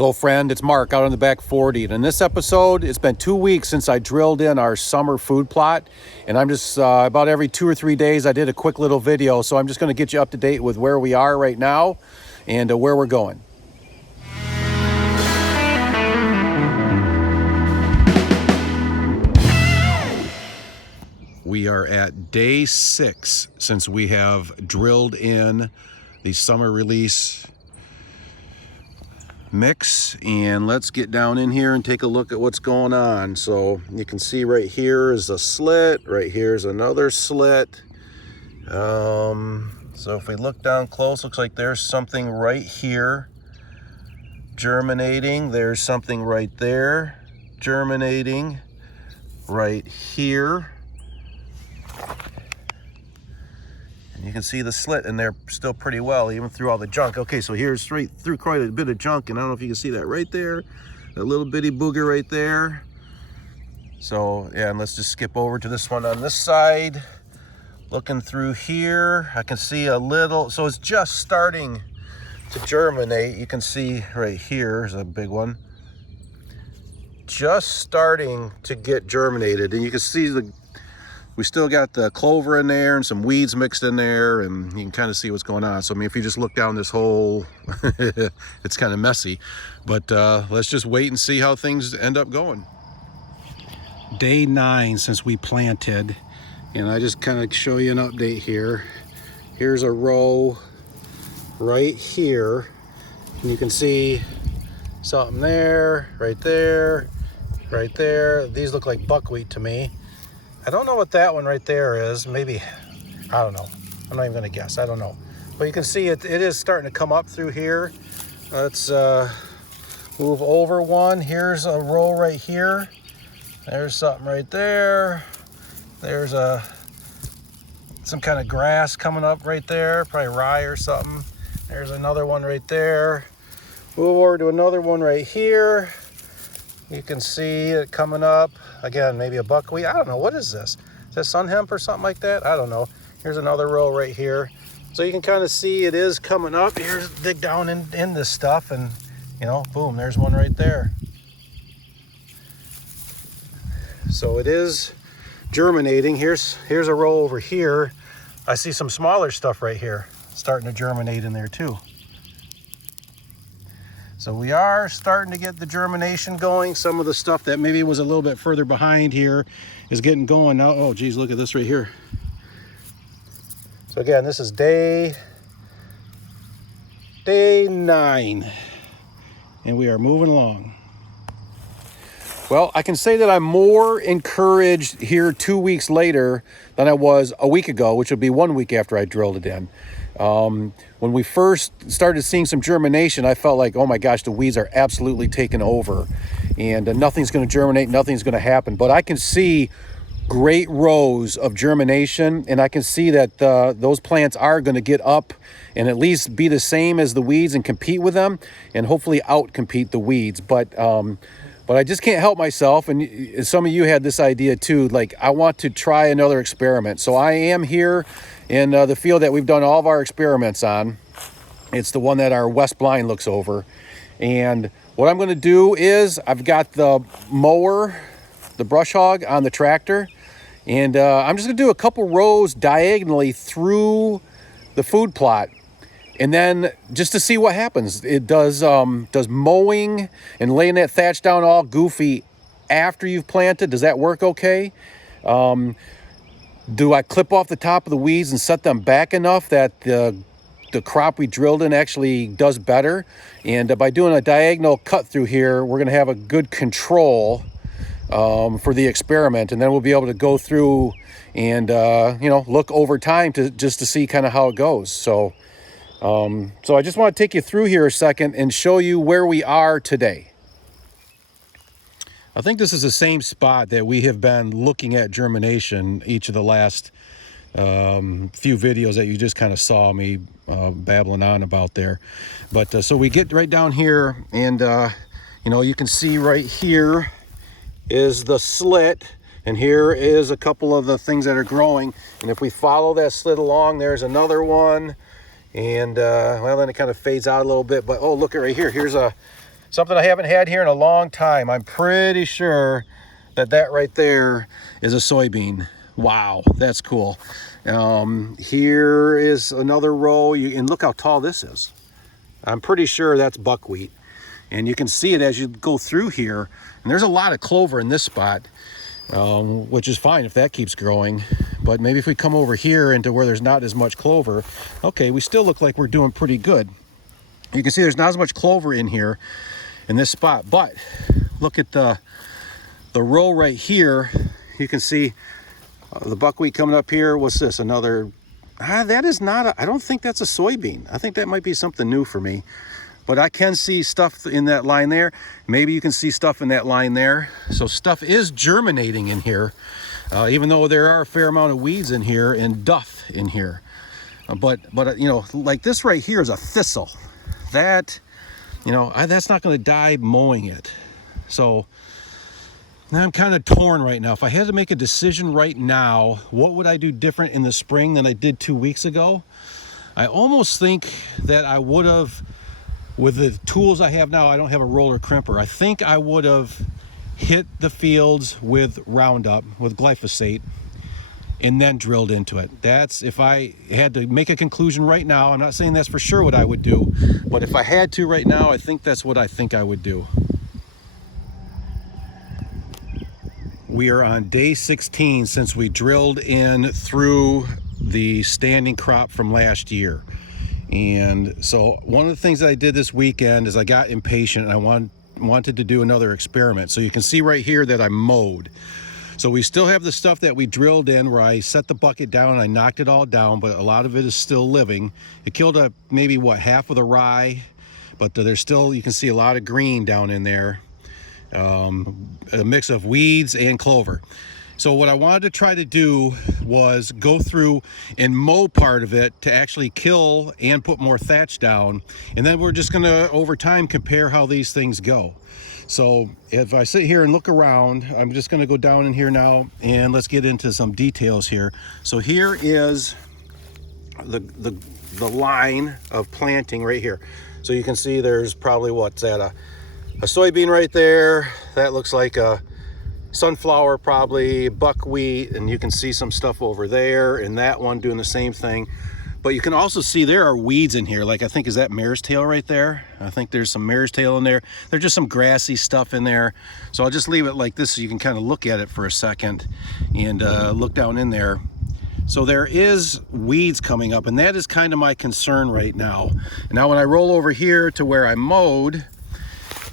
Hello friend, it's Mark out on the back 40, and in this episode it's been 2 weeks since I drilled in our summer food plot, and I'm just about every 2 or 3 days I did a quick little video, so I'm just going to get you up to date with where we are right now and where we're going. We are at day 6 since we have drilled in the summer release mix, and let's get down in here and take a look at what's going on. So you can see right here is a slit, right here is another slit. So if we look down close, looks like there's something right here germinating. There's something right there germinating right here. And you can see the slit in there still pretty well, even through all the junk. Okay, so here's straight through quite a bit of junk, and I don't know if you can see that right there, that little bitty booger right there. So yeah, and let's just skip over to this one on this side. Looking through here, I can see a little, so it's just starting to germinate. You can see right here is a big one. Just starting to get germinated, and you can see we still got the clover in there and some weeds mixed in there, and you can kind of see what's going on. So I mean, if you just look down this hole, it's kind of messy, but let's just wait and see how things end up going. Day 9 since we planted, and I just kind of show you an update here. Here's a row right here, and you can see something there, right there, right there. These look like buckwheat to me. I don't know what that one right there is. Maybe, I don't know. I'm not even gonna guess, I don't know. But you can see it is starting to come up through here. Let's move over one. Here's a row right here. There's something right there. There's some kind of grass coming up right there, probably rye or something. There's another one right there. Move over to another one right here. You can see it coming up. Again, maybe a buckwheat. I don't know. What is this? Is that sun hemp or something like that? I don't know. Here's another row right here. So you can kind of see it is coming up. Here's dig down in this stuff, and you know, boom, there's one right there. So it is germinating. Here's a row over here. I see some smaller stuff right here starting to germinate in there too. So we are starting to get the germination going. Some of the stuff that maybe was a little bit further behind here is getting going now. Oh geez, look at this right here. So again, this is day 9, and we are moving along. Well, I can say that I'm more encouraged here 2 weeks later than I was a week ago, which would be 1 week after I drilled it in. When we first started seeing some germination, I felt like, oh my gosh, the weeds are absolutely taking over, and nothing's going to germinate, nothing's going to happen. But I can see great rows of germination, and I can see that those plants are going to get up and at least be the same as the weeds and compete with them, and hopefully out-compete the weeds. But I just can't help myself, and some of you had this idea too, like I want to try another experiment. So I am here in the field that we've done all of our experiments on. It's the one that our west blind looks over. And what I'm going to do is I've got the mower, the brush hog on the tractor, and I'm just going to do a couple rows diagonally through the food plot. And then just to see what happens. It does mowing and laying that thatch down all goofy after you've planted, does that work okay? Do I clip off the top of the weeds and set them back enough that the crop we drilled in actually does better? And by doing a diagonal cut through here, we're gonna have a good control for the experiment, and then we'll be able to go through and look over time to see kind of how it goes. So I just want to take you through here a second and show you where we are today. I think this is the same spot that we have been looking at germination each of the last few videos that you just kind of saw me babbling on about there. But so we get right down here, and you can see right here is the slit, and here is a couple of the things that are growing. And if we follow that slit along, there's another one. And well, then it kind of fades out a little bit, but oh, look at right here. Here's something I haven't had here in a long time. I'm pretty sure that that right there is a soybean. Wow, that's cool. Here is another row, and look how tall this is. I'm pretty sure that's buckwheat. And you can see it as you go through here. And there's a lot of clover in this spot, which is fine if that keeps growing. But maybe if we come over here into where there's not as much clover, okay, we still look like we're doing pretty good. You can see there's not as much clover in here in this spot, but look at the row right here. You can see the buckwheat coming up here. What's this? Another, that is not, I don't think that's a soybean. I think that might be something new for me. But I can see stuff in that line there. Maybe you can see stuff in that line there. So stuff is germinating in here, even though there are a fair amount of weeds in here and duff in here. But you know, like this right here is a thistle. That, you know, that's not going to die mowing it. So now I'm kind of torn right now. If I had to make a decision right now, what would I do different in the spring than I did 2 weeks ago? I almost think that I would have, with the tools I have now, I don't have a roller crimper. I think I would have hit the fields with Roundup, with glyphosate, and then drilled into it. That's, if I had to make a conclusion right now, I'm not saying that's for sure what I would do, but if I had to right now, I think that's what I think I would do. We are on day 16 since we drilled in through the standing crop from last year. And so one of the things that I did this weekend is I got impatient and I wanted to do another experiment. So you can see right here that I mowed. So we still have the stuff that we drilled in where I set the bucket down and I knocked it all down, but a lot of it is still living. It killed maybe half of the rye, but there's still, you can see a lot of green down in there. A mix of weeds and clover. So what I wanted to try to do was go through and mow part of it to actually kill and put more thatch down. And then we're just gonna, over time, compare how these things go. So if I sit here and look around, I'm just gonna go down in here now and let's get into some details here. So here is the line of planting right here. So you can see there's probably, what's that, a soybean right there. That looks like a sunflower, probably buckwheat, and you can see some stuff over there, and that one doing the same thing. But you can also see there are weeds in here. Like, I think, is that mare's tail right there? I think there's some mare's tail in there. There's just some grassy stuff in there. So I'll just leave it like this so you can kind of look at it for a second and look down in there. So there is weeds coming up, and that is kind of my concern right now. And now when I roll over here to where I mowed,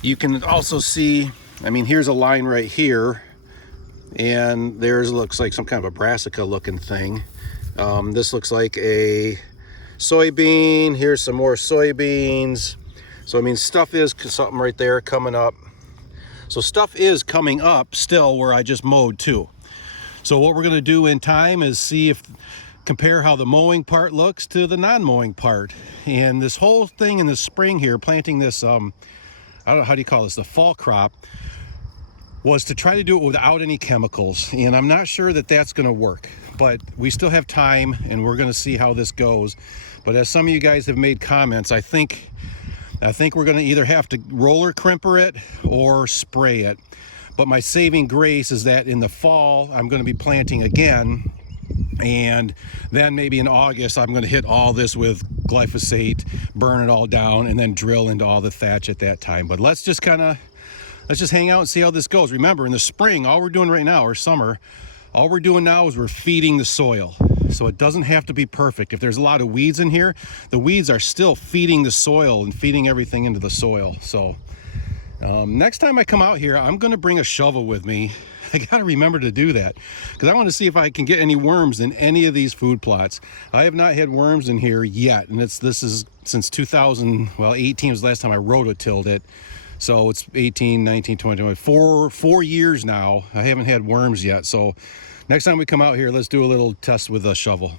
you can also see, I mean, here's a line right here, and there's, looks like some kind of a brassica looking thing. This looks like a soybean. Here's some more soybeans. So I mean, stuff is something right there coming up. So stuff is coming up still where I just mowed too. So what we're going to do in time is see if, compare how the mowing part looks to the non-mowing part. And this whole thing in the spring here, planting this, I don't know, how do you call this, the fall crop, was to try to do it without any chemicals. And I'm not sure that that's going to work, but we still have time and we're going to see how this goes. But as some of you guys have made comments, I think we're going to either have to roller crimper it or spray it. But my saving grace is that in the fall, I'm going to be planting again. And then maybe in August, I'm going to hit all this with glyphosate, burn it all down, and then drill into all the thatch at that time. But let's just hang out and see how this goes. Remember, in the spring, all we're doing right now, or summer, all we're doing now is we're feeding the soil. So it doesn't have to be perfect. If there's a lot of weeds in here, the weeds are still feeding the soil and feeding everything into the soil. So next time I come out here, I'm going to bring a shovel with me. I got to remember to do that because I want to see if I can get any worms in any of these food plots. I have not had worms in here yet, and this is since 2018 was the last time I rototilled it. So it's 18, 19, 20, 4 years now. I haven't had worms yet. So next time we come out here, let's do a little test with a shovel.